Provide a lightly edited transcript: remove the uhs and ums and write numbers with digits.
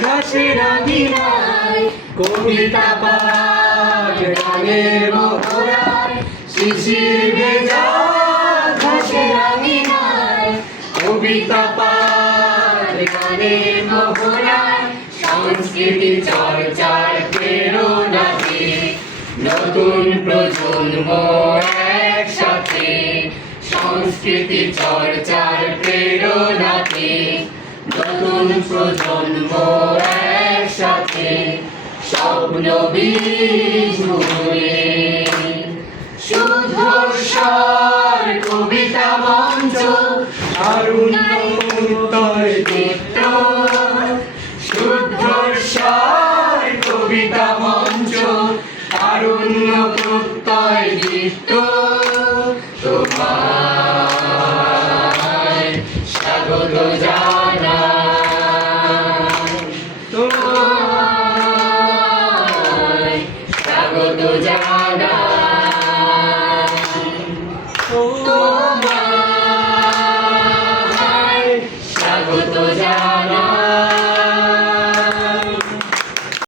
ঘাসের আঙিনায় কবিতা পাঠ গানের মহড়ায় শিশির ভেজা ঘাসের আঙিনায় কবিতা পাঠ গানের মহড়ায় সংস্কৃতি চর্চার প্রেরণাতে নতুন প্রজন্ম একসাথে সংস্কৃতি চর্চার প্রেরণাতে নতুন প্রজন্ম একসাথে স্বপ্ন বীজ বুনে শুদ্ধ স্বর কবিতা মঞ্চ তারুণ্য মুক্তয় দীপ্ত শুদ্ধ স্বর কবিতা মঞ্চ তারুণ্য প্রত্যয় দীপ্ত তোমায় স্বাগত জানাই তোমায় স্বাগত জানাই